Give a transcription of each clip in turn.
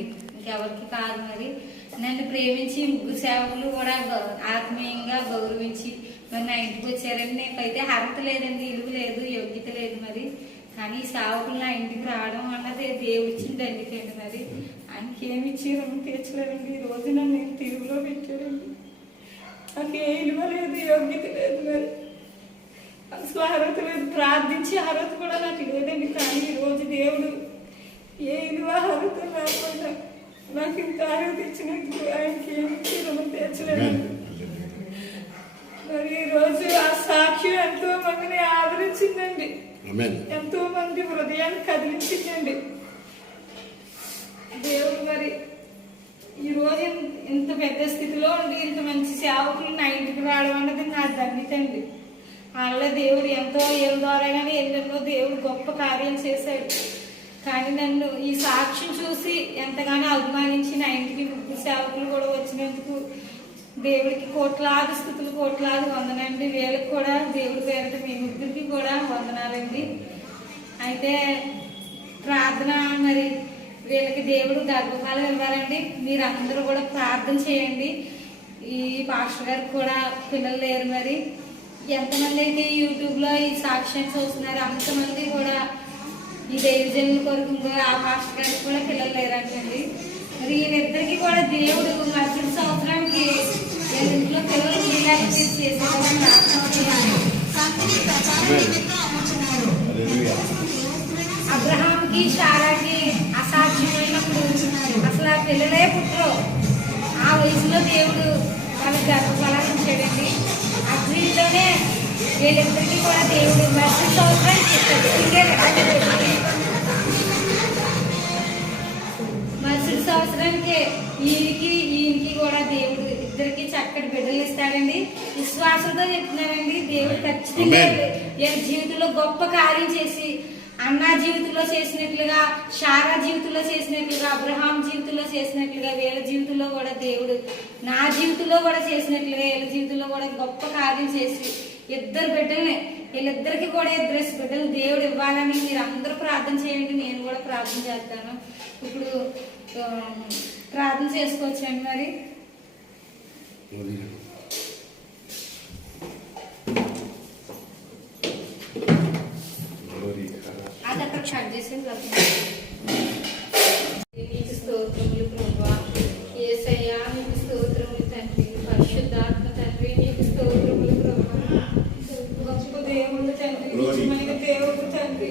నాకండి, ఇంకెవరికి కాదు. మరి నన్ను ప్రేమించి ముగ్గురు సేవకులు కూడా ఆత్మీయంగా గౌరవించి మరి నా ఇంటికి వచ్చారండి. నాకైతే అర్హత లేదండి, విలువ లేదు, యోగ్యత లేదు. మరి కానీ సేవకులు నా ఇంటికి రావడం అన్నది దేవుడిచ్చింది అందుకండి. మరి ఆయనకి ఏమి ఇచ్చారని తీర్చలేదండి. ఈ రోజు నన్ను నేను తిరుగులో పెట్టారండి. నాకు ఏ విలువ లేదు, యోగ్యత లేదు, మరి అసలు అర్హత లేదు. ప్రార్థించి అర్హత కూడా నాకు లేదండి. కానీ ఈరోజు దేవుడు ఏ విలువ అర్హత లేకుండా నాకు ఇంత అర్హత ఇచ్చినట్టు ఆయనకి ఏమి ఇచ్చారని తీర్చలేదండి. మరి ఈరోజు ఆ సాక్షి ఎంతో మందిని ఆదరించిందండి, ఎంతో మంది హృదయాన్ని కదిలించిందండి దేవుడు. మరి ఈ రోజు ఇంత పెద్ద స్థితిలో ఉండి ఇంత మంచి సేవకులు నా ఇంటికి రావడం అన్నది నా ధన్యత అండి. వాళ్ళ దేవుడు ఎంతో ఏళ్ళ ద్వారాగానే ఎన్నెన్నో దేవుడు గొప్ప కార్యాలు చేశాడు. కానీ నన్ను ఈ సాక్ష్యం చూసి ఎంతగానో అభిమానించి నా ఇంటికి ముగ్గురు సేవకులు కూడా వచ్చినందుకు దేవుడికి కోట్లాది స్థుతులు, కోట్లాది వందనండి. వీళ్ళకి కూడా దేవుడి పేరిట మీ ముగ్గురికి కూడా వందనాలండి. అయితే ప్రార్థన, మరి వీళ్ళకి దేవుడు గర్భఫలం ఇవ్వాలండి. మీరు అందరూ కూడా ప్రార్థన చేయండి. ఈ పాస్టర్ గారికి కూడా పిల్లలు లేరు. మరి ఎంతమంది అయితే యూట్యూబ్లో ఈ సాక్ష్యాన్ని చూస్తున్నారు అంతమంది కూడా ఈ దైవజనుల కొరకు ఆ పాస్టర్ గారికి కూడా పిల్లలు లేరంటండి. మరి వీళ్ళిద్దరికి కూడా దేవుడు మరుసటి సంవత్సరానికి ఇంట్లో పిల్లలు చేసేవాళ్ళని ప్రార్థన చేయాలి. అబ్రహాంకి శారాకి అసాధ్యమైనప్పుడు అసలు ఆ పిల్లలే పుట్టరు. ఆ వయసులో దేవుడు వాళ్ళకి గర్భఫలం ఇచ్చాడండి. అగ్నిలోనే వీళ్ళిద్దరికీ కూడా దేవుడు మరుసటి సంవత్సరానికి మరుసటి సంవత్సరానికి ఈయనకి కూడా దేవుడు ఇద్దరికి చక్కటి బిడ్డలు ఇస్తాడండి. విశ్వాసంతో చెప్తున్నానండి, దేవుడు ఖచ్చితంగా వీళ్ళ జీవితంలో గొప్ప కార్యం చేసి అన్నా జీవితంలో చేసినట్లుగా, శారా జీవితంలో చేసినట్లుగా, అబ్రహాం జీవితంలో చేసినట్లుగా వీళ్ళ జీవితంలో కూడా దేవుడు నా జీవితంలో కూడా చేసినట్లుగా వీళ్ళ జీవితంలో కూడా గొప్ప కార్యం చేసి ఇద్దరు బిడ్డల్ని, వీళ్ళిద్దరికి కూడా ఇద్దరు బిడ్డలు దేవుడు ఇవ్వాలని మీరు అందరూ ప్రార్థన చేయండి. నేను కూడా ప్రార్థన చేస్తాను. ఇప్పుడు ప్రార్థన చేసుకోవచ్చండి. మరి అదక్కడ కట్ చేసింది. నీకు స్తోత్రములు ప్రభువా, యేసయ్యా నీకు స్తోత్రములు తండ్రి, పరిశుద్ధాత్మ తండ్రి నీకు స్తోత్రములు ప్రభువా. గొప్ప దేవుడు తండ్రి, నిజమైన దేవుడు తండ్రి,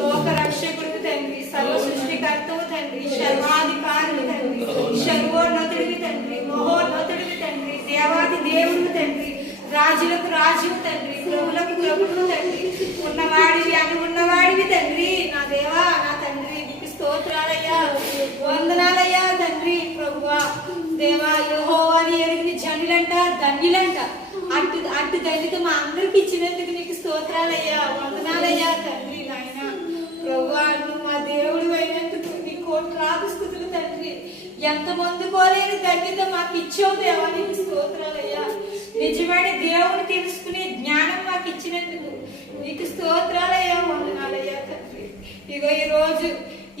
లోక రక్షకుడు తండ్రి, సర్వ సృష్టికర్తవు తండ్రి, సర్వాధికారులు తండ్రి, సర్వోన్నతుడివి తండ్రి, మహోన్నతుడివి తండ్రి, దేవాది దేవుడు తండ్రి, రాజులకు రాజు తండ్రి, ప్రభులకు ప్రభువు తండ్రి, ఉన్నవాడివి అని ఉన్నవాడివి తండ్రి. నా దేవా, నా తండ్రి నీకు స్తోత్రాలయ్యా, వందనాలయ్యా తండ్రి. ప్రభువా దేవా, యెహోవా అని ఎరిగిన జనులంట ధన్యులంట. అటు ధన్యత మా అందరికి ఇచ్చినందుకు నీకు స్తోత్రాలయ్యా, వందనాలయ్యా తండ్రి. నాయన ప్రభువా, నువ్వు మా దేవుడు అయినందుకు నీ కోట్లాది స్తుతులు తండ్రి. ఎంత పొందుకోలేని ధన్యత మాకు ఇచ్చావు దేవా, నీకు స్తోత్రాలయ్యా. నిజమైన దేవుని తెలుసుకునే జ్ఞానం మాకు ఇచ్చినందుకు నీకు స్తోత్రాలయ్యా, వందనాలయ్యా తండ్రి. ఇగో ఈ రోజు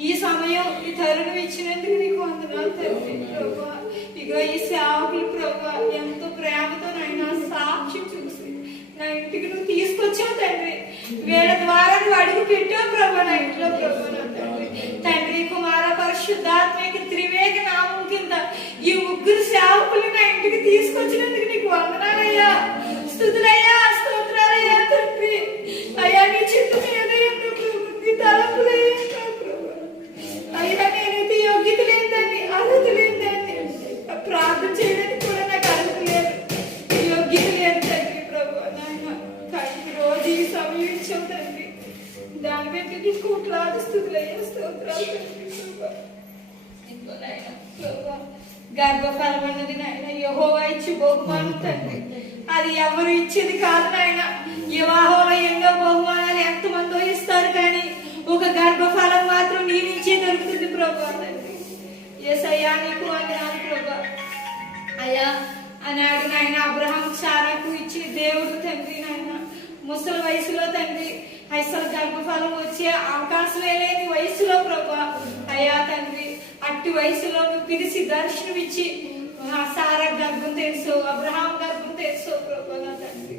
ఈ సమయం ఈ తరుణం ఇచ్చినందుకు నీకు వందనాలు తండ్రి. ప్రభువా ఇగో ఈ సేవకులు ప్రభువా ఎంతో ప్రేమతో నాయన సాక్ష్యం చూసి నా ఇంటికి నువ్వు తీసుకొచ్చావు తండ్రి. వీళ్ళ ద్వారా నువ్వు అడుగు పెట్టావు ప్రభు నా ఇంట్లో. ప్రభు నా తండ్రి, తండ్రి కుమార పరిశుద్ధాత్మకి త్రివేక నామం కింద ఈ ముగ్గురు సేవకులు నా ఇంటికి తీసుకొచ్చినందుకు నీకు వందనాలయ్యా, స్తుతులయ్యా, స్తోత్రాలయ్యా తండ్రి. అయ్యా నీ చిత్తం ఏదైనా నీ తలంపులయ్యా ప్రభు. అయ్యా నేనైతే యోగ్యత లేదండి, అర్హత లేదండి, ప్రార్థన చేయడానికి కూడా నాకు అర్హత లేదు, యోగ్యత లేదు తండ్రి. ప్రభు నాయన కానీ రోజు ఈ సమయం ఇచ్చావు తండ్రి. దాని మీద నీకు కోట్లాది స్తుతులయ్యా, స్తోత్రాలు తండ్రి. ఇంకో నాయన ప్రభు గర్భఫలం అన్నది నాయన యెహోవా ఇచ్చి బహుమానం తండ్రి. అది ఎవరు ఇచ్చేది కాదు నాయన. వివాహంలో ఎన్నో బహుమానాలు ఎంతమందో ఇస్తారు, కానీ ఒక గర్భఫలం మాత్రం నీ నుంచే దొరుకుతుంది ప్రభు తండ్రి. యేసయ్యా నీకు వందనాలు ప్రభు. అయ్యా అన్నాడు నాయన అబ్రహాం శారాకు ఇచ్చిన దేవుడు తండ్రి. నాయన ముసలి వయసులో తండ్రి అసలు గర్భఫలం వచ్చే అవకాశమే లేని వయసులో ప్రభు అయ్యా తండ్రి అట్టి వయసులో నువ్వు పిలిచి దర్శనమిచ్చి సారా గర్భం తెలుసు, అబ్రహాం గర్భం తెలుసు ప్రభా నా తండ్రి.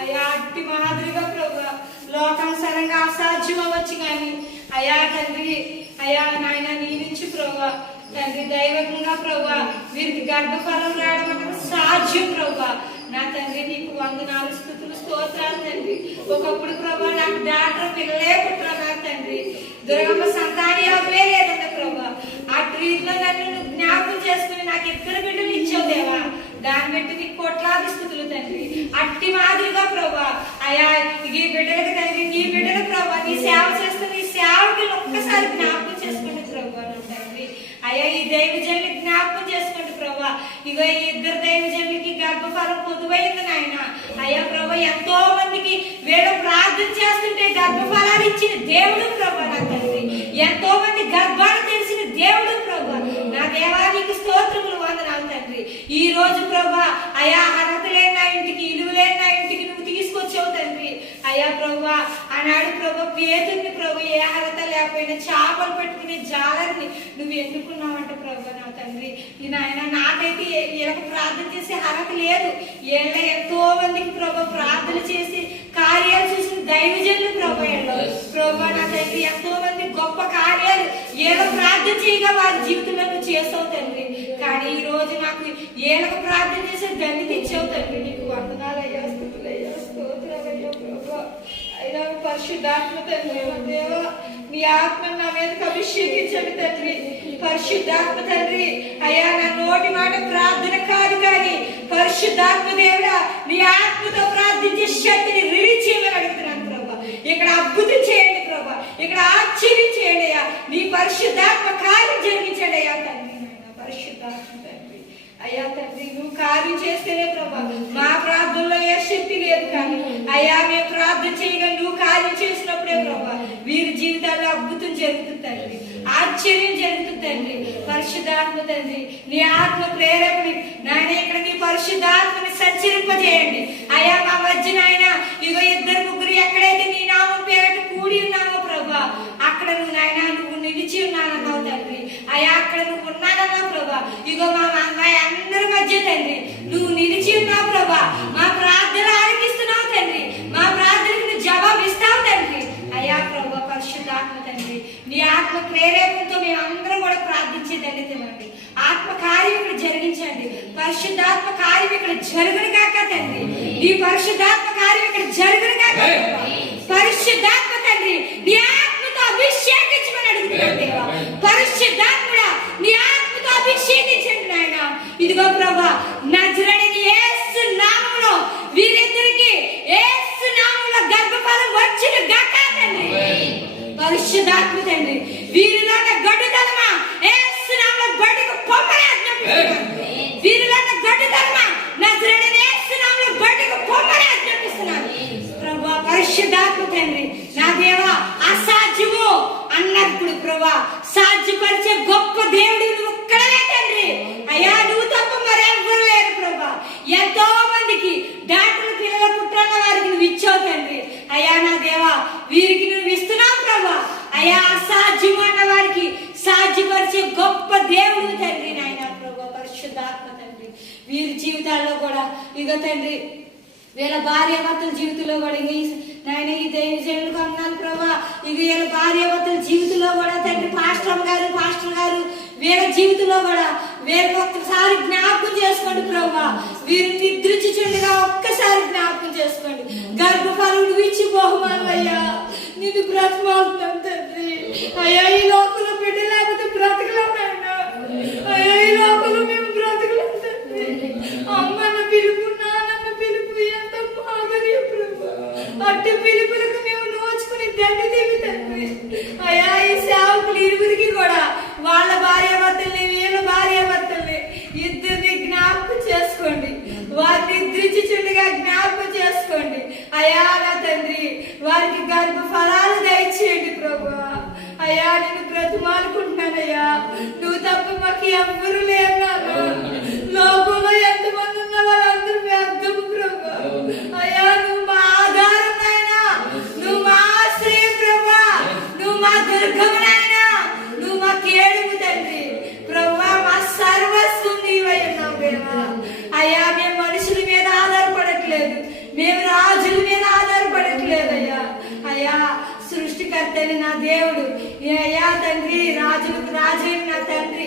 అయ్యా అట్టి మాదిరిగా ప్రభా లోకానుసారంగా అసాధ్యం అవ్వచ్చు కానీ అయ్యా తండ్రి, అయ్యా నాయన నీ నుంచి ప్రభా తండ్రి దైవకంగా ప్రభా వీరికి గర్భఫలం రావడం అంటే సాధ్యం ప్రభా నా తండ్రి. నీకు వందనాలు స్తుతులు స్తోత్రాలు తండ్రి. ఒకప్పుడు ప్రభా నాకు డాక్టర్ పిల్లలే పుట్టారు నా తండ్రి, దుర్గమ్మ సంతాని అవే లేదన్న ప్రభా. ఆ ట్రీట్లో నన్ను జ్ఞాపకం చేసుకుని నాకు ఇద్దరు బిడ్డలు ఇచ్చావు దేవా, దాన్ని బట్టి నీకు కోట్లాది స్తుతులు తండ్రి. అట్టి మాదిరిగా ప్రభా అయా ఈ బిడ్డలకు తండ్రి, నీ బిడ్డల ప్రభా నీ సేవ చేస్తున్న నీ సేవకి ఒక్కసారి జ్ఞాపకం చేసుకోండి ప్రభా నా తండ్రి. అయ్యా ఈ దైవజనులు జ్ఞాపకం చేసుకోండి ప్రభా. ఇగో ఈ ఇద్దరు దైవజనులకి గర్భఫలం పొదువైంది నాయన. అయ్యా ప్రభా ఎంతో మందికి వీళ్ళు ప్రార్థన చేస్తుంటే గర్భఫలాలు ఇచ్చిన దేవుడు ప్రభా నా తండ్రి. ఎంతో మంది గర్భాలు తెలిసిన దేవుడు ప్రభా నా దేవానికి స్తోత్రములు వందనాలు తండ్రి. ఈ రోజు ప్రభా అయా అర్హత లేని నా ఇంటికి, ఇలువ లేని నా ఇంటికి నువ్వు తీసుకొచ్చావు తండ్రి. అయ్యా ప్రభా ఆనాడు ప్రభా పేతుని ప్రభు ఏ అర్హత లేకపోయినా చేపలు పెట్టుకునే జాలరిని నువ్వు ఎన్నుకున్నావంట ప్రభా నా తండ్రి. ఈ నాయన నాకైతే వీళ్ళకి ప్రార్థన చేసే అర్హత లేదు. వీళ్ళ ఎంతో మందికి ప్రభా ప్రార్థన చేసి కార్యాలు చూసిన దైవజనులు ప్రభా ప్రభా నా తండ్రి. ఎంతో మంది గొప్ప కార్యాలు ఏదో ప్రార్థన చేయగా వారి జీవితంలో నువ్వు చేసావు తండ్రి. కానీ ఈ రోజు నాకు ఏళ్ళకు ప్రార్థన చేసే ధన్యత ఇచ్చావు తండ్రి. నీకు వందనాలయ్యా, స్తుతులయ్యా, స్తోత్రాలయ్యా ప్రభా. అయినా పరిశుద్ధాత్మ తండ్రి దేవా నీ ఆత్మ నా మీదకి అభిషేకించండి తండ్రి. పరిశుద్ధాత్మ తండ్రి అయ్యా నా నోటి మాట ప్రార్థన కాదు కానీ పరిశుద్ధాత్మ దేవుడా నీ ఆత్మతో ప్రార్థించే శక్తిని రిలీజ్ చేయమని అడుగుతున్నాను ప్రభా. ఇక్కడ అద్భుతం చేయండి ప్రభా, ఇక్కడ ఆశ్చర్యం చేయండి అయ్యా. నీ పరిశుద్ధాత్మ కార్యం జరిగించండి అయ్యా తండ్రి. పరిశుద్ధాత్మ తండ్రి అయ్యా తండ్రి నువ్వు కార్యం చేస్తేనే ప్రభా మా ప్రార్థనలో ఏ శక్తి లేదు కానీ అయ్యా మేము ప్రార్థన చేయగా నువ్వు కార్యం చేసినప్పుడే ప్రభా వీరి జీవితాల్లో అద్భుతం జరుగుతుంది తండ్రి, ఆశ్చర్యం జరుగుతుంది తండ్రి. పరిశుద్ధాత్మ తండ్రి నీ ఆత్మ ప్రేరేపణ నాయన ఇక్కడ నీ పరిశుద్ధాత్మని సంచరింపజేయండి అయ్యా మా మధ్య నాయన. ఇగో ఇద్దరు ముగ్గురు ఎక్కడైతే నీ నామం పేరట కూడి ఉన్నామో ప్రభా అక్కడ నువ్వు నాయన నువ్వు నిలిచి ఉన్నానన్నావు తండ్రి. అయ్యా అక్కడ నువ్వు ఉన్నానన్నావు ప్రభా. ఇగో మా అందరి మధ్య తండ్రి నువ్వు నిలిచి ఉన్నావు ప్రభా. మా ప్రార్థన ఆలకిస్తున్నావు తండ్రి, మా ప్రార్థనకు నువ్వు జవాబు ఇస్తావు తండ్రి. అయ్యా ప్రభా పరిశుద్ధాత్మ తండ్రి నీ ఆత్మ ప్రేరేపణతో మేము అందరం కూడా ప్రార్థించే దండితేమండి. ఆత్మ కార్యం ఇక్కడ జరిగించండి, పరిశుద్ధాత్మ కార్యం ఇక్కడ జరుగును కాక తండ్రి. నీ పరిశుద్ధాత్మ కార్యం ఇక్కడ జరుగును కాక పరిశుద్ధాత్మ తండ్రి నీ ఆత్మతో అభిషేకించమని అడుగుతున్నాను దేవా. పరిశుద్ధాత్ముడా నీ ఆత్మతో అభిషేకించండి నాయన. ఇదిగో ప్రభా నజరేయుడైన యేసు నామములో వీరిద్దరికి యేసు నామములో గర్భఫలం వచ్చును గాక తండ్రి. పరిశుద్ధాత్మ తండ్రి వీరిలో గడ్డుదలమా యేసు నామములో బయటకు పొమ్మని ఆజ్ఞాపిస్తున్నాను. వీరిలో గడ్డుదలమా నజరేయుడైన యేసు నామములో బయటకు పొమ్మని ఆజ్ఞాపిస్తున్నాను ప్రభా. పరిశుద్ధాత్మ తండ్రి నా దేవా అసాధ్యము అన్నప్పుడు ప్రభా సాధ్యపరిచే గొప్ప దేవుడు నువ్వు ఒక్కడే తండ్రి. అయ్యా నువ్వు తప్ప మరెవ్వరు లేరు ప్రభా. ఎంతో మందికి డాక్టర్ పిల్లల పుట్టిన వారికి నువ్వు ఇచ్చావు తండ్రి. అయ్యా నా దేవా వీరికి నువ్వు ఇస్తున్నావు ప్రభా. అయ్యా అసాధ్యం అన్న వారికి సాధ్యపరిచే గొప్ప దేవుడు తండ్రి నాయన ప్రభా. పరిశుద్ధాత్మ తండ్రి వీరి జీవితాల్లో కూడా ఇక తండ్రి వీళ్ళ భార్య భర్తల జీవితంలో కూడా నాయన ఈ దైవజనులకు అన్నాను ప్రభా. ఇక వీళ్ళ భార్య భర్తల జీవితంలో కూడా తండ్రి పాస్టర్ గారు వీళ్ళ జీవితంలో కూడా వీళ్ళకి ఒక్కసారి జ్ఞాపకం చేసుకోండి ప్రభా. వీరు నిద్రించుచుండగా ఒక్కసారి జ్ఞాపకం చేసుకోండి. గర్భఫలం నువ్వు ఇచ్చి బహుమానం అయ్యా నిన్ను బ్రతమాలుతాం తండ్రి. అయ్యా ఈ లోకంలో బిడ్డ లేకపోతే బ్రతకలేమైనా అయ్యా ఈ లోకంలో మేము బ్రతకలేం తండ్రి. అమ్మన్న పిలుపు నాన్న పిలుపు ఎంత బాగరియా ప్రభా. అట్టి పిలుపులకు మేము నోచుకుని దండిదేవి తండ్రి. అయ్యా ఈ సేవకులు ఇరువురికి కూడా వాళ్ళ భార్య భర్తల్ని వీళ్ళ భార్య భర్తల్ని ఇద్దరిని జ్ఞాపకం చేసుకోండి. వారిని నిద్రించుచుండగా జ్ఞాపకం చేసుకోండి. అయ్యా నా తండ్రి వారికి గర్భ ఫలాలు దయచేయండి ప్రభా. అయ్యా నేను బ్రతిమాలుకుంటున్నానయ్యా నువ్వు తప్ప మాకు ఎవ్వరు లేరు. లోకంలో ఎంతమంది ఉన్న వాళ్ళందరూ వ్యర్థము ప్రభా. అయ్యా నువ్వు మా ఆధారం నాయనా, నువ్వు మా ఆశ్రయం ప్రభా, నువ్వు మా దుర్గము నాయనా, నువ్వు మా కేడుము తండ్రి. రాజులకు రాజైన నా తండ్రి,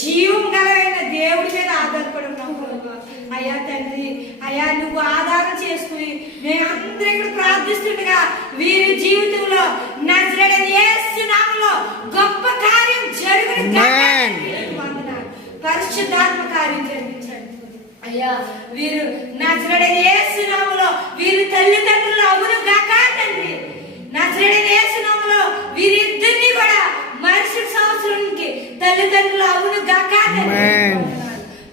జీవం గలైన దేవుడి మీద ఆధారపడున్నాం ప్రభా. అయ్యా తండ్రి, అయ్యా నువ్వు ఆధారం చేసుకుని మేమందరూ ఇక్కడ ప్రార్థిస్తుండగా వీరి జీవితంలో నజరేయుడైన యేసు నామములో గొప్ప కార్యం జరుగును గాక. పరిశుద్ధాత్మ కార్యం జరిగించండి అయ్యా. వీరు నజరేయుడైన యేసు నామములో వీరి తల్లిదండ్రులు అవును గాక తండ్రి. నజరేయుడైన యేసు నామములో వీరిద్దరిని కూడా మరుసటి సంవత్సరానికి తల్లిదండ్రులు అవును గాక తండ్రి.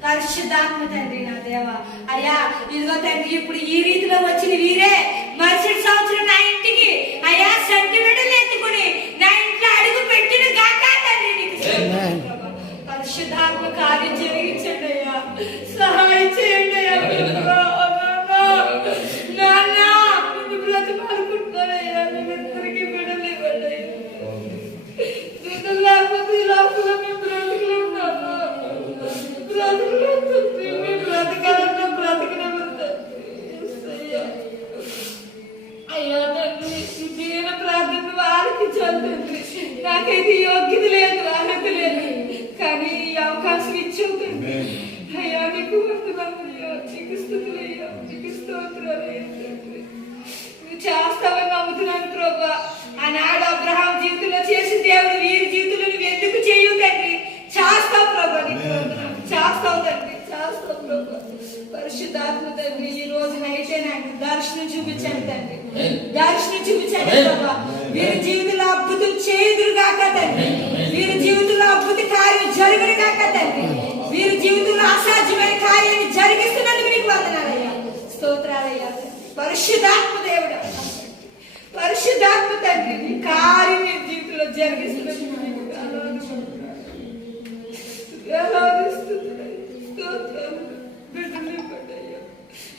పరిశుద్ధాత్మ తండ్రి నా దేవ అయ్యా, ఇదిగో తండ్రి ఇప్పుడు ఈ రీతిలో వచ్చిన వీరే మరుసటి సంవత్సరం నా ఇంటికి అయ్యా సెంటిమెంటల్ ఎత్తుకుని నా ఇంట్లో అడుగు పెట్టిన గాక తండ్రి. నీకు పరిశుద్ధాత్మ కార్యం జరిగించండి అయ్యా, సహాయం చేయండి అయ్యా. నాన్న నిన్ను బ్రతకాలనుకుంటున్నానయ్యా, నేనందరికీ బిడ్డలు ఇవ్వండి అయ్యా. బిడ్డలు లేకపోతే ఈ లోపల మేము బ్రతకలేము నాన్న, బ్రతకాలన్నా బ్రతకనేమంటే అయ్యా తండ్రి. దీని ప్రార్థన వారికి చదువుతుంది, నాకైతే యోగ్యత లేదు, అర్హత లేదు, కానీ ఈ అవకాశం ఇచ్చేవుతుంది అయ్యా. నీకు వందనాలయ్యా, నీకు స్తుతులయ్యా, నీకు స్తోత్రాలయ్యా తండ్రి. నువ్వు చేస్తావని నమ్ముతున్నాను ప్రభా. ఆనాడు అబ్రహాం జీవితంలో చేసిన దేవుడు వీరి జీవితంలో నువ్వు ఎందుకు చేయవు తండ్రి? చేస్తావు ప్రభా, నీకు వందనాలు, చేస్తావు తండ్రి, చేస్తావు ప్రభా. పరిశుద్ధాత్మ తండ్రి, ఈ రోజునైతే నాకు దర్శనం చూపించండి తండ్రి, దర్శనం చూపించండి ప్రభా. వీరి జీవితంలో అద్భుతం చేయుదురు గాక తండ్రి, వీరి జీవితంలో అద్భుత కార్యం జరుగును గాక తండ్రి, వీరి జీవితంలో అసాధ్యమైన కార్యాన్ని జరిగిస్తున్నందుకు నీకు వందనాలయ్యా, స్తోత్రాలయ్యా. పరిశుద్ధాత్మ దేవుడా, పరిశుద్ధాత్మ తండ్రి, నీ కార్యం నీ జీవితంలో జరిగిస్తున్నందుకు బిడ్డలు పడ్డాయ్యా.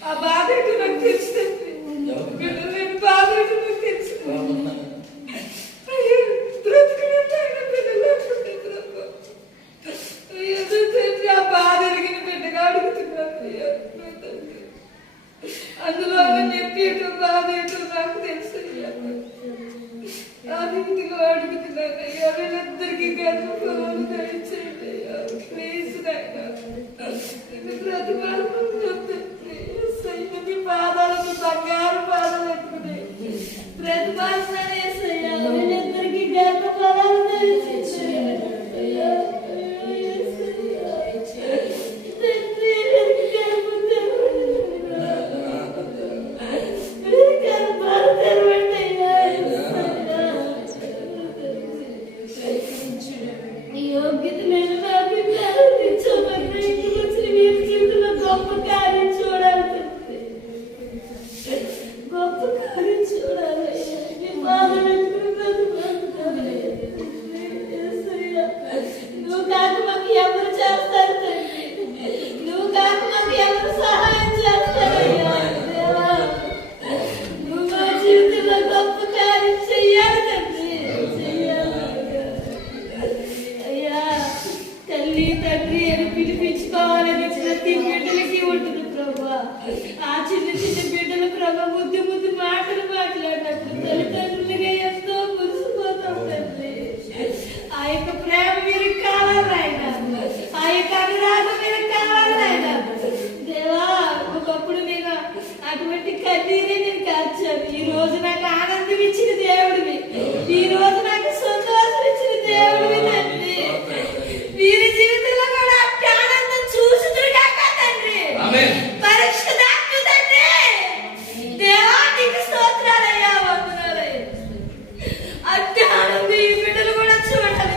ఆ బాధ ఏంటో నాకు తెలుసు తండ్రి, బిడ్డలు లేని బాధ ఏంటో నాకు తెలుసు. ఆ బాధ ఎరిగిన బిడ్డగా అడుగుతున్నాను అయ్యా తండ్రి. అందులో చెప్పి బాధ ఏంటో నాకు తెలుసు అయ్యా. ఆ రీతిలో అడుగుతున్నాను అయ్యా, వీళ్ళందరికీ గర్భఫలాలు దయచేయండి అయ్యా ప్లీజ్ నాయనా. మీ పాదాలకు బంగారు పాదాలు ఎత్తుకున్నాయి, ప్రతిపాదన వేసయ్యా, వీళ్ళందరికీ గర్భఫలాలు దయచేయండి అయ్యా. పిలిపించుకోవాలని ప్రతి బిడ్డలకి ఉంటుంది ప్రభా. ఆ చిన్న చిన్న బిడ్డలు ప్రభా ముద్దు ముద్దు మాటలు మాట్లాడినప్పుడు తల్లిదండ్రులుగా ఎంతో మురిసిపోతాం తండ్రి. ఆ యొక్క ప్రేమ మీరు కావాలైన, ఆ యొక్క అనురాగం మీరు కావాలైన దేవా. ఒకప్పుడు నేను అటువంటి కన్నీరే నేను కార్చాను, ఈ రోజు నాకు ఆనందం ఇచ్చిన దేవుడివి, ఈ రోజు నాకు సంతోషం ఇచ్చిన దేవుడివి తండ్రి. వీరి జీవితంలో కూడా అట్టి ఆనందం చూసుదురుగాక తండ్రి. పరిశుద్ధాత్మ తండ్రి దేవా, నీకు స్తోత్రాలయ్యా, వందనాలయ్యా. అట్టి ఆనందం ఈ బిడ్డలు కూడా చూడాలి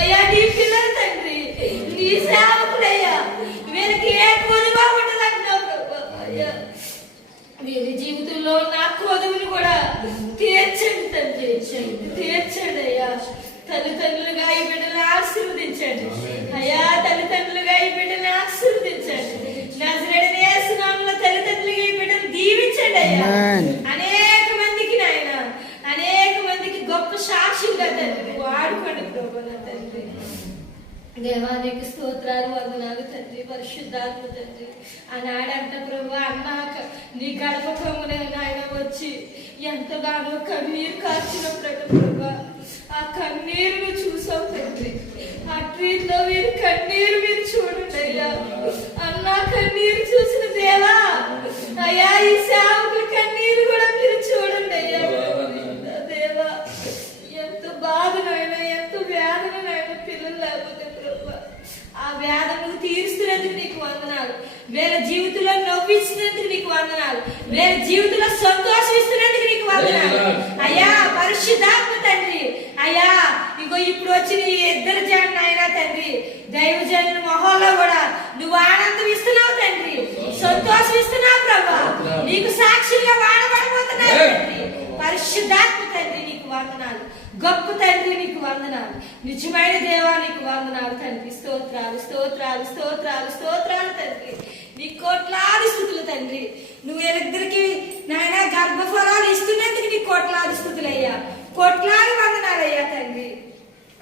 అయ్యా. నీ పిల్లలు తండ్రి, నీ సేవకులయ్యా, వీరికి ఏ కొదువా ఉండదంటున్నావు అయ్యా. వీరి జీవితంలో నా కొదువుని కూడా తీర్చండి తండ్రి, తీర్చండి అయ్యా. తల్లిదండ్రులుగా ఈ బిడ్డలను ఆశీర్వదించండి అయ్యా, తల్లిదండ్రులుగా ఈ బిడ్డలను ఆశీర్వదించండి. నజరేయుడైన యేసు నామములో తల్లిదండ్రులుగా ఈ బిడ్డను దీవించండి అయ్యా. అనేక మందికి నాయన, అనేక మందికి గొప్ప సాక్షిగా తండ్రి వాడుకోండి ప్రభు నా తండ్రి. దేవానికి స్తోత్రాలు, వందనాలు తండ్రి. పరిశుద్ధాత్మ తండ్రి, ఆనాడంట ప్రభు అన్నాక నీ గర్భకమున ఆయన వచ్చి ఎంతగానో కన్నీరు కార్చినప్పుడట ప్రభు. ఆ కన్నీరును చూసావు తండ్రి. ఆ ట్రీట్లో వీరి కన్నీరు మీరు చూడండి అయ్యా. అన్నా కన్నీరు చూసిన దేవా అయ్యా, ఈ సేవకుల కన్నీరు కూడా మీరు చూడండి అయ్యా. దేవా ఎంత బాధనైనా ఎంత వేదనైనా పిల్లలు లేకపోతే ప్రభు ఆ వేదనకు తీరుస్తున్నందుకు నీకు వందనాలు. వేరే జీవితంలో నవ్విస్తున్నందుకు నీకు వందనాలు. వేరే జీవితంలో సంతోషిస్తున్నందుకు నీకు వందనాలు అయ్యా. పరిశుద్ధాత్మ తండ్రి అయ్యా, ఇగో ఇప్పుడు వచ్చిన ఈ ఇద్దరు జనం అయినా తండ్రి, దైవజనుల మొహంలో కూడా నువ్వు ఆనందం ఇస్తున్నావు తండ్రి, సంతోషం ఇస్తున్నావు ప్రభా. నీకు సాక్షిగా వాడబడిపోతున్నావు తండ్రి. పరిశుద్ధాత్మ తండ్రి నీకు వందనాలు. గొప్ప తండ్రి నీకు వందనాలు. నిజమైన దేవా నీకు వందనాలు తండ్రి. స్తోత్రాలు స్తోత్రాలు స్తోత్రాలు స్తోత్రాలు తండ్రి. నీ కోట్లాది స్తుతులు తండ్రి. నువ్వు వీళ్ళిద్దరికి నాయన గర్భఫలాలు ఇస్తున్నందుకు నీ కోట్లాది స్తుతులు అయ్యా. కోట్లాది వందనాలు అయ్యా తండ్రి.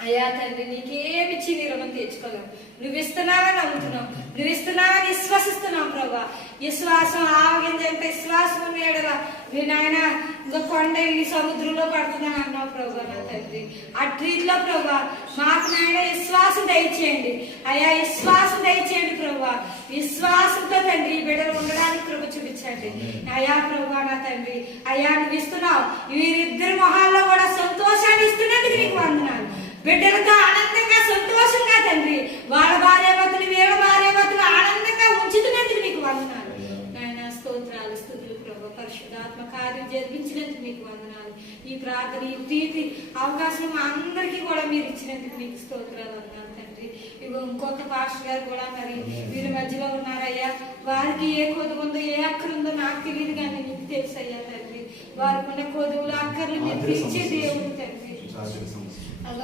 అయ్యా తండ్రి, నీకేమిచ్చి నీ రుణం తీర్చుకోలేం. నువ్వు ఇస్తున్నావని నమ్ముతున్నావు, నువ్వు ఇస్తున్నావని విశ్వసిస్తున్నావు ప్రభా. విశ్వాసం ఆవగింజ అంటే విశ్వాసం ఉన్నాడుగా నీ నాయన ఇంకా కొండ వెళ్ళి సముద్రంలో పడుతున్నాను అన్నావు ప్రభా. నా తండ్రి ఆ ట్రీట్లో ప్రభా మాకు నాయన విశ్వాసం దయచేయండి అయ్యా. విశ్వాసం దయచేయండి ప్రభా. విశ్వాసంతో తండ్రి ఈ బిడ్డలు ఉండడానికి కృప చూపించండి అయ్యా ప్రభా. నా తండ్రి అయ్యా, నువ్వు ఇస్తున్నావు. వీరిద్దరి మొహాల్లో కూడా సంతోషాన్ని ఇస్తున్నందుకు నీకు వందనాలు. బిడ్డలతో ఆనందంగా సంతోషంగా తండ్రి వాళ్ళ భార్యాభర్తలు వీళ్ళ భార్యాభర్తలు ఆనందంగా ఉంచుతున్నందుకు నీకు వందనాలు నాయన. స్తోత్రాలు స్తుతులు ప్రభు. పరిశుద్ధాత్మ కార్యం జరిపించినందుకు నీకు వందనాలు. ఈ ప్రార్థన ఈ ప్రీతి అవకాశం మా అందరికీ కూడా మీరు ఇచ్చినందుకు నీకు స్తోత్రాలు వందనాలు తండ్రి. ఇగో ఇంకొక పాస్టర్ గారు కూడా మరి వీరి మధ్యలో ఉన్నారయ్యా. వారికి ఏ కొదువు ఉందో ఏ అక్కరు ఉందో నాకు తెలియదు కానీ నీకు తెలుసు అయ్యా తండ్రి. వారికి ఉన్న కొదువులు అక్కర్లు మీరు తీర్చే దేవుడు తండ్రి.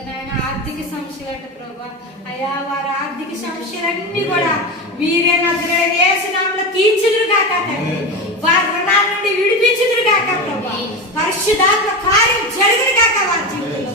నాయన ఆర్థిక సమస్యలు అంట ప్రభా అయ్యా. వారి ఆర్థిక సమస్యలన్నీ కూడా మీరే నజరేయుడైన యేసు నామములో తీర్చుదురు గాక తండ్రి. వారి రుణాల నుండి విడిపించుదురు గాక ప్రభా. పరిశుద్ధాత్మ కార్యం జరుగును గాక వారి జీవితంలో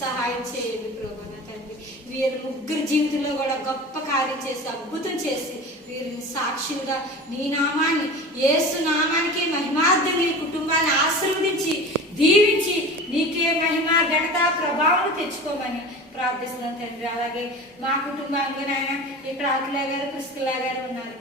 సహాయం చేయండి ప్రభా. నా తండ్రి వీరి ముగ్గురు జీవితంలో కూడా గొప్ప కార్యం చేసి అద్భుతం చేసి వీరిని సాక్షులుగా నీ నామాన్ని యేసు నామానికి మహిమార్థంగా ఈ కుటుంబాన్ని ఆశీర్వదించి దీవించి నీకే మహిమ ఘనత ప్రభావం తెచ్చుకోమని ప్రార్థిస్తున్నాను తండ్రి. అలాగే మా కుటుంబానికి నాయన ఇక్కడ అఖిల గారు క్రిస్కలా గారు ఉన్నారు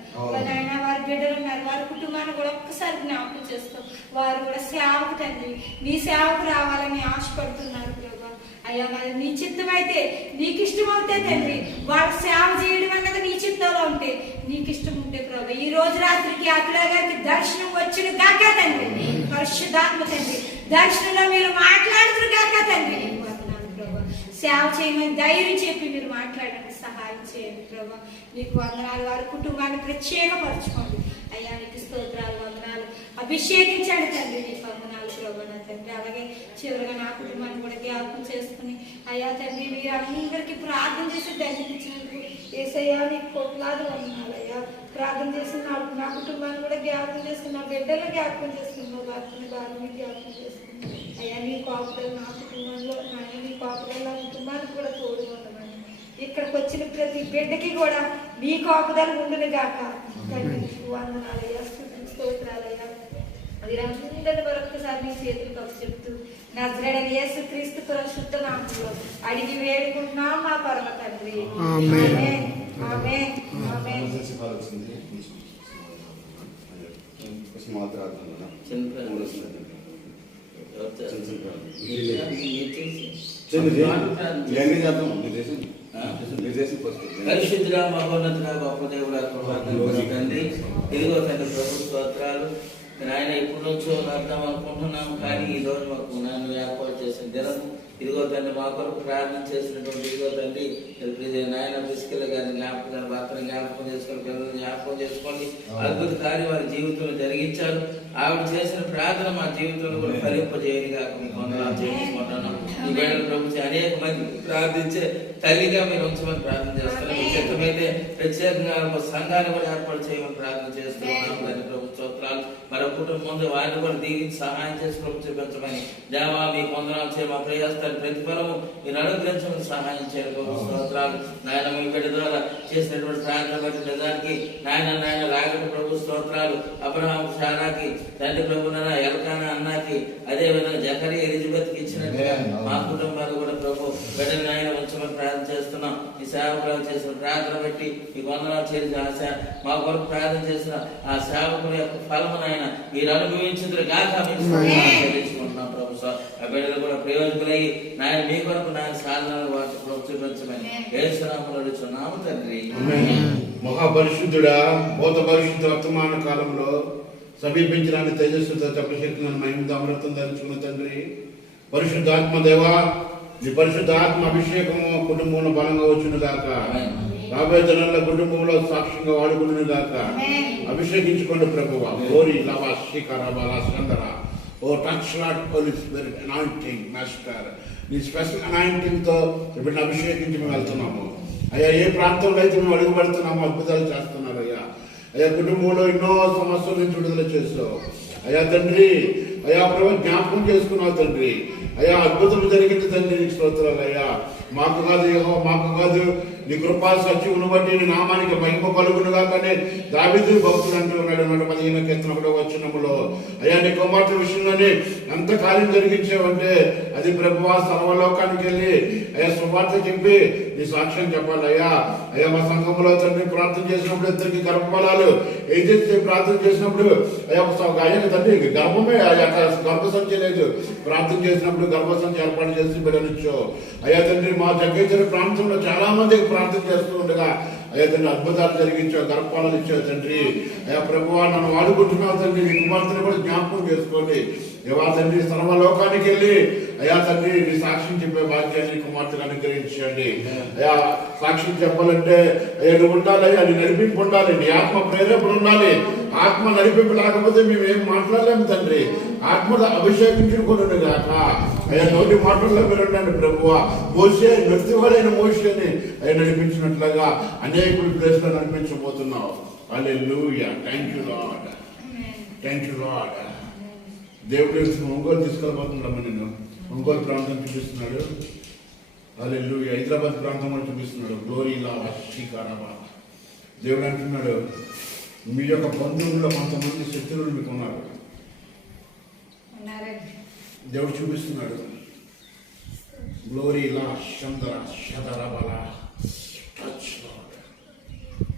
నాయన. వారి బిడ్డలు ఉన్నారు. వారి కుటుంబాన్ని కూడా ఒక్కసారి జ్ఞాపకం చేస్తాం. వారు కూడా సేవకు తండ్రి నీ సేవకు రావాలని ఆశపడుతున్నారు ప్రభా అయ్యా. మరి నీ చిత్తం అయితే నీకు ఇష్టం అవుతే తండ్రి వాళ్ళ సేవ చేయడం అన్నది నీ చిత్తంలో ఉంటే నీకు ఇష్టం ఉంటే ప్రభా ఈ రోజు రాత్రికి అఖిల గారికి దర్శనం వచ్చిన గాక తండ్రి. పరిశుద్ధాత్మ తండ్రి దర్శనంలో మీరు మాట్లాడుతురు గాక తండ్రి. నీకు వందనాలు ప్రభా. సేవ చేయమని ధైర్యం చెప్పి మీరు మాట్లాడండి, సహాయం చేయండి ప్రభా. నీకు వందనాలు. వారి కుటుంబాన్ని ప్రత్యేకపరచుకోండి అయ్యా. నీకు స్తోత్రాలు వందనాలు. అభిషేకించండి తండ్రి. నీకు వందనాలు ప్రభా. నా తండ్రి అలాగే చివరిగా నా కుటుంబాన్ని కూడా జ్ఞాపకం చేసుకుని అయ్యా తండ్రి వీరందరికీ ప్రార్థన చేసి ధన్యతించినందుకు యేసయ్యా నీకు కోట్లాది వందనాలు అయ్యా. ప్రార్థన చేసిన నా కుటుంబాన్ని కూడా జ్ఞాపకం చేసుకుని నా బిడ్డలను జ్ఞాపకం చేసుకున్నావు. భర్తని భార్యని జ్ఞాపకం చేసుకుని అయ్యా నీ కాపుదలు నా కుటుంబంలో నాయన నీ కాపుదలు నా కుటుంబానికి కూడా తోడు ఉండమని ఇక్కడికి వచ్చిన ప్రతి బిడ్డకి కూడా నీ కాపుదలు ఉండును గాక తండ్రి. నీకు వందనాలయ్యా. స్తోత్రాలయ్యా. వీరందరిని మరొకసారి నీ చేతులు కప్పు చెప్తూ నజరేయుడైన యేసుక్రీస్తు పరిశుద్ధ నామములో అడిగి వేడుకుంటున్నాం మా పరమ తండ్రి. ఆమేన్ ఆమేన్ ఆమేన్. పరిశుద్ధుడా మహోన్నతుడా గొప్ప దేవుడా తండ్రి ఇదిగో తండ్రి ప్రభు స్తోత్రాలు నాయన ఇప్పటి నుంచో అర్థం అనుకుంటున్నాం కానీ ఈ రోజు మాకు నన్ను ఏర్పాటు చేసిన దినము ఇదిగో తండ్రి మా కొరకు ప్రార్థన చేసినటువంటి ఇదిగో తండ్రి నాయన పిసికల గారిని జ్ఞాపకం భర్తను జ్ఞాపకం చేసుకొని పిల్లల్ని జ్ఞాపకం చేసుకోండి. అద్భుత కార్యం వారి జీవితంలో జరిగించారు. ఆవిడ చేసిన ప్రార్థన మా జీవితంలో కూడా ఫలింపజేయని కాక మీకు వందనాలు చేసుకుంటున్నాం. ఈ బిడ్డల ప్రభు అనేక మంది ప్రార్థించే తల్లిగా మీరు ఉంచమని ప్రార్థన చేస్తున్నాం. మీ చిత్తమైతే ప్రత్యేకంగా ఒక సంఘాన్ని కూడా ఏర్పాటు చేయమని ప్రార్థన చేస్తున్నాం. తండ్రి ప్రభు స్తోత్రాలు. మరో కుటుంబం ముందు వారిని కూడా దీవించి సహాయం చేసి ప్రభు చూపించమని దేవా మీకు వందనాలు చేయ మా ప్రయాసాలు ప్రతిఫలము మీరు అనుగ్రహించమని సహాయం చేయాలి ప్రభు స్తోత్రాలు. నాయన మీ బిడ్డ ద్వారా చేసినటువంటి ప్రార్థన బట్టి నిజానికి నాయన రాగట ప్రభు స్తోత్రాలు. అబ్రహాం శారాకి తండ్రి ప్రభున ఎల్కానా అన్నాకి, అదే విధంగా జకరియా ఎలిజబెత్కి ఇచ్చినట్టుగా మా కుటుంబాలు కూడా ప్రభు బిడ్డలు నాయన ఉంచమని ప్రార్థన చేస్తున్నాం. ఈ సేవకులు చేసిన ప్రార్థన బట్టి ఈ వందనాలు చేసి మా కొరకు ప్రార్థన చేసిన ఆ సేవకుల యొక్క ఫలము నాయన మీరు అనుభవించుదురు గాక తెలుసుకుంటున్నాం ప్రభు. ఆ బిడ్డలు కూడా ప్రయోజకులయ్యి నాయన మీ కొరకు నాయన సాధనాలు వాటి చూపించమని యేసునామములో అడుగుచున్నాము తండ్రి. మహాపరిశుద్ధుడా, భూత భవిష్యత్తు వర్తమాన కాలంలో సమీపించడానికి తేజస్సుతో తప్పశక్తిని మహిమతో అమృతం ధరించుకున్న తండ్రి, పరిశుద్ధాత్మ దేవా, నీ పరిశుద్ధాత్మ అభిషేకము కుటుంబంలో బలంగా వచ్చును గాక. రాబోయే దినాల్లో కుటుంబంలో సాక్ష్యంగా వాడుకును గాక. అభిషేకించుకోండి ప్రభువా. గోరి లవా శ్రీకరబల స్కందర. Oh touch lord holy spirit anointing master, నీ స్పెషల్ అనాయింటింగ్ తో ఇప్పుడు అభిషేకించి మేము వెళ్తున్నాము అయ్యా. ఏ ప్రాంతంలో అయితే మేము అడుగు పెడుతున్నామో అద్భుతాలు చేస్తున్నారు అయ్యా. అయ్యా కుటుంబంలో ఎన్నో సమస్యల నుంచి విడుదల చేస్తావు అయ్యా తండ్రి. అయ్యా ప్రభు జ్ఞాపకం చేసుకున్నావు తండ్రి. అయ్యా అద్భుతం జరిగింది తండ్రి, నీకు స్తోత్రాలు అయ్యా. మాకు కాదు యెహోవా, మాకు కాదు నీ కృపా సత్యమును బట్టి నీ నామానికి మహిమ కలుగును గాకనే దావీదు భక్తుడు అంటూ ఉన్నాడు 115 కీర్తన 1వ వచనములో. అయ్యా నీ కుమార్తె విషయంలోనే ఎంత కార్యం జరిగించావంటే అది ప్రభువా సర్వలోకానికి వెళ్ళి అయ్యా సువార్త చెప్పి నీ సాక్ష్యం చెప్పాలి అయ్యా. అయ్యా మా సంఘంలో తండ్రి ప్రార్థన చేసినప్పుడు ఇద్దరికి గర్భఫలాలు ఏదైతే ప్రార్థన చేసినప్పుడు అయ్యా అయ్యా తండ్రి గర్భమే అయ్యా గర్భసంఖ్య లేదు, ప్రార్థన చేసినప్పుడు గర్భసంఖ్య ఏర్పాటు చేసి బిడ్డనిచ్చో అయ్యా తండ్రి. మా జగ్గేశ్వర ప్రాంతంలో చాలా మందికి ప్రార్థన చేస్తూ ఉండగా అయ్యా తండ్రి అద్భుతాలు జరిగించావు, గర్భఫలాలు ఇచ్చావు తండ్రి. అయ్యా ప్రభువా నన్ను వాడుకుంటున్నావు తండ్రి. నీ కుమార్తెను కూడా జ్ఞాపకం చేసుకోండి దేవా తండ్రి. సర్వలోకానికి వెళ్ళి అయ్యా తండ్రి నీ సాక్ష్యం చెప్పే భాగ్యాన్ని కుమార్తెను అనుగ్రహించండి అయ్యా. సాక్ష్యం చెప్పాలంటే అయ్యా నువ్వు ఉండాలి అయ్యా, నీ నడిపింపు ఉండాలి, నీ ఆత్మ ప్రేరేపణ ఉండాలి. ఆత్మ నడిపింపు లేకపోతే మేము ఏం మాట్లాడలేము తండ్రి. ఆత్మ అభిషేకించుకున్నాడు గాక అయ్యా. నోటి మాటల్లో మీరు ఉండండి ప్రభువా. మోసే నృత్యవాడైన మోసేని అయ్యా నడిపించినట్లుగా అనేకులు ప్లేస్ లో నడిపించబోతున్నావు. Hallelujah. Thank you lord, thank you lord. దేవుడు ఒంగోలు తీసుకెళ్ళబోతున్నాడమ్మా. నేను ఒంగోలు ప్రాంతం చూపిస్తున్నాడు. హల్లెలూయా. హైదరాబాద్ ప్రాంతం కూడా చూపిస్తున్నాడు. గ్లోరీ లావా శ్రీకారాబా. దేవుడు అంటున్నాడు మీ యొక్క బంధువుల్లో కొంతమంది శత్రువులు మీకు ఉన్నారు. దేవుడు చూపిస్తున్నాడు. గ్లోరీ లా చంద్ర శదరబల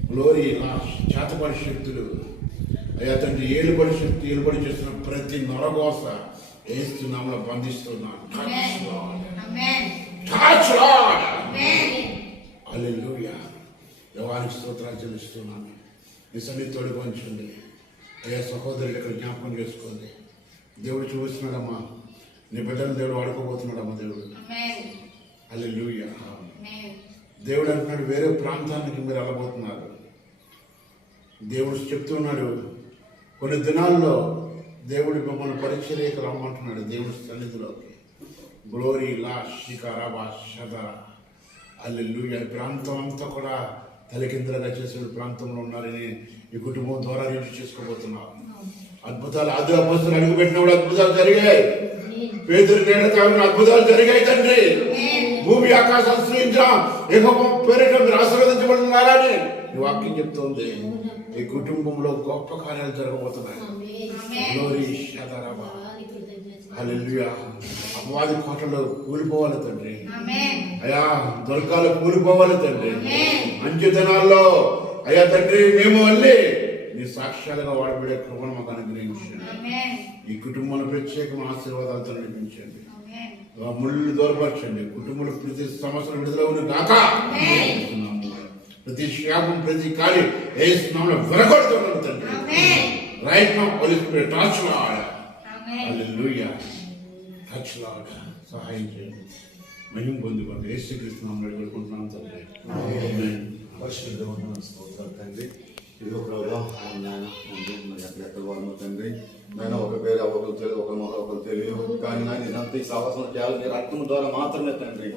గ్లోరీ లా చేతపడి శక్తులు అయ్యా తండ్రి ఏలుబడి శక్తి ఏలుబడి చేస్తున్న ప్రతి నొరగోస ఏస్తున్నాములో బంధిస్తున్నాను. హల్లెలూయా. యెహోవానికి స్తోత్రాలు చెల్లిస్తున్నాను. నీ సన్నిధి తోడుగా ఉంచండి అయ్యా. సహోదరులు ఇక్కడ జ్ఞాపకం చేసుకోండి. దేవుడు చూపిస్తున్నాడమ్మా, నీ బిడ్డను దేవుడు వాడుకోబోతున్నాడమ్మా దేవుడు. హల్లెలూయా. దేవుడు అంటున్నాడు వేరే ప్రాంతానికి మీరు వెళ్ళబోతున్నారు. దేవుడు చెప్తున్నాడు కొన్ని దినాల్లో దేవుడు మిమ్మల్ని పరిచర్యకు రమ్మంటున్నాడు దేవుడి సన్నిధిలోకి. గ్లోరీ లా శిఖరాబా షదర. హల్లెలూయా. ఈ ప్రాంతం అంతా కూడా తలకిందులుగా చేసే ప్రాంతంలో ఉన్నారని ఈ కుటుంబం ద్వారా రిలీజ్ చేసుకోబోతున్నారు. అద్భుతాలు ఆది అపోస్తలులు అడుగు పెట్టినప్పుడు అద్భుతాలు జరిగాయి. పేతురు నీడ తాగిన అద్భుతాలు జరిగాయి తండ్రి. భూమి ఆకాశాలు సృష్టించిన యెహోవా పేరిట మీరు ఆశీర్వదించబడుతున్నారని ఈ వాక్యం చెప్తోంది. ఈ కుటుంబంలో గొప్ప కార్యాలు జరగబోతున్నాయి. గ్లోరీ షదరబా. హల్లెలూయా. అపవాది కోటలో కూలిపోవాలి తండ్రి అయ్యా. దుర్గాలు కూలిపోవాలి తండ్రి. మంచి దినాల్లో అయ్యా తండ్రి మేము వెళ్ళి నీ సాక్ష్యాలుగా వాడబడే కృపను మాకు అనుగ్రహించండి. ఈ కుటుంబంలో ప్రత్యేకమైన ఆశీర్వాదాలతో నడిపించండి. ముళ్ళు దూరపరచండి. కుటుంబంలో ప్రతి సమస్యలు విడుదల కాక ప్రతి శాపం ప్రతి కాలి ఏసునామములో విరగొడుతున్నాను తండ్రి. Right now holy spirit touch lord. Hallelujah. Touch lord. సహాయం చేయండి. మహిమ పొందుకోండి. యేసుక్రీస్తు నామములో వేడుకుంటున్నాను తండ్రి. ఆమేన్. పరిశుద్ధమైన స్తోత్రాలు తండ్రి. ఇదిగో ప్రభువా నాయన మరి ఎక్కడెక్కడ వాళ్ళు తండ్రి నాయన ఒక పేరు ఒకరు తెలియదు, ఒక మొహం ఒకరు తెలియదు. కానీ నాయన ఇదంతా ఈ సాహసం కేవలం మీరు రక్తం ద్వారా మాత్రమే తండ్రి.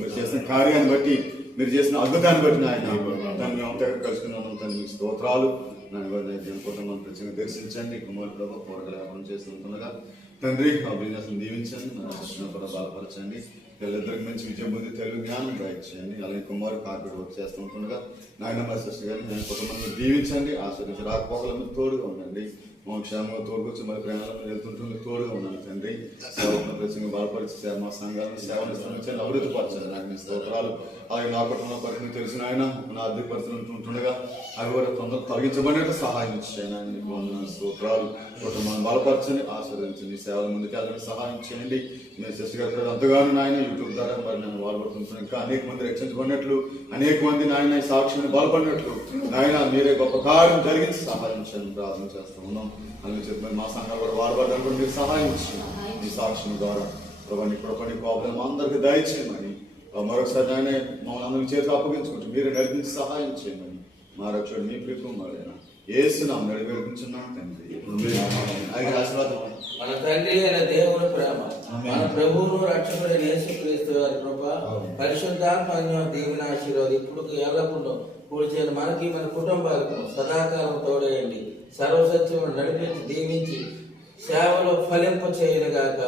మీరు చేసిన కార్యాన్ని బట్టి, మీరు చేసిన అద్భుతాన్ని బట్టి నాయన దాన్ని మేము అంతా కలుసుకున్నాం తండ్రి. మీకు స్తోత్రాలు. నాయన కుటుంబం ప్రత్యేకంగా దర్శించండి. కుమారు ప్రభు కోరగల వ్యాపారం చేస్తుండగా తండ్రి ఆ బిజినెస్ దీవించండి, మన శిష్యులను కూడా బలపరచండి, పిల్లలిద్దరికి మంచి విజయం పొంది తెలుగు జ్ఞానం దయచేయండి. అలాగే కుమారు కార్పొరేట్ వర్క్ చేస్తూ ఉంటుండగా నాయన మా సిస్టర్ గారిని నేను కుటుంబాన్ని దీవించండి, ఆస్వాదించి రాకపోకల మీద తోడుగా ఉండండి, మా క్షేమంగా తోడుకొచ్చి మరి ప్రేమలో వెళ్తుంటుంది తోడుగా ఉన్నాను తండ్రి. సేవకులను ప్రత్యేకంగా బలపరిచి మా సంఘాలను సేవను శ్రమించండి, అభివృద్ధి పరచండి. నాకు స్తోత్రాలు. అలాగే నా కుటుంబ పరిస్థితి తెలిసిన ఆయన నా ఆర్థిక పరిస్థితులు ఉంటుండగా అవి కూడా తొందరగా తొలగించబడినట్టు సహాయం చేయండి. ఆయన నీకు వందనాలు, స్తోత్రాలు. కుటుంబాన్ని బలపరచండి, ఆశీర్వదించండి, సేవల ముందుకు వెళ్ళడానికి సహాయం చేయండి. నేను సిస్టర్ గారు అంతగానో నాయన యూట్యూబ్ ద్వారా మరి నన్ను బాధపడుతుంటున్నాను. ఇంకా అనేక మంది రక్షించబడినట్లు, అనేక మంది నాయన ఈ సాక్ష్యాన్ని బలపడినట్లు నాయన మీరే గొప్ప కార్యం జరిగించి సహాయం చేయండి ప్రార్థన చేస్తూ ఉన్నాం. అలాగే చెప్పి మా సంఘాలు కూడా వాడబడ్డానికి కూడా మీరు సహాయం ఇచ్చింది ఈ సాక్ష్యం ద్వారా. ప్రభాని ఇప్పుడు ప్రాబ్లం అందరికీ దయచేయమని మరొకసారి ఆయన మమ్మల్ని అందరికి చేతికి అప్పగించుకుంటూ మీరే నడిపించి సహాయం చేయమని మా రక్షకుడు మీ ప్రియకుమారుడైన యేసునామమున నడిపి వేడుకుంటున్నాం తండ్రి. ఆశీర్వాదం. మన తండ్రి అయిన దేవుని ప్రేమ, మన ప్రభువును రక్షకుడైన యేసుక్రీస్తు వారి కృప, పరిశుద్ధాత్మ దేవుని ఆశీర్వాదం ఇప్పుడు ఎల్లప్పుడూ కూడి చేయని మనకి మన కుటుంబాలకు సదాకాలం తోడేయండి, సర్వసత్యమును నడిపించి దీవించి సేవలో ఫలింప చేయనుగాక.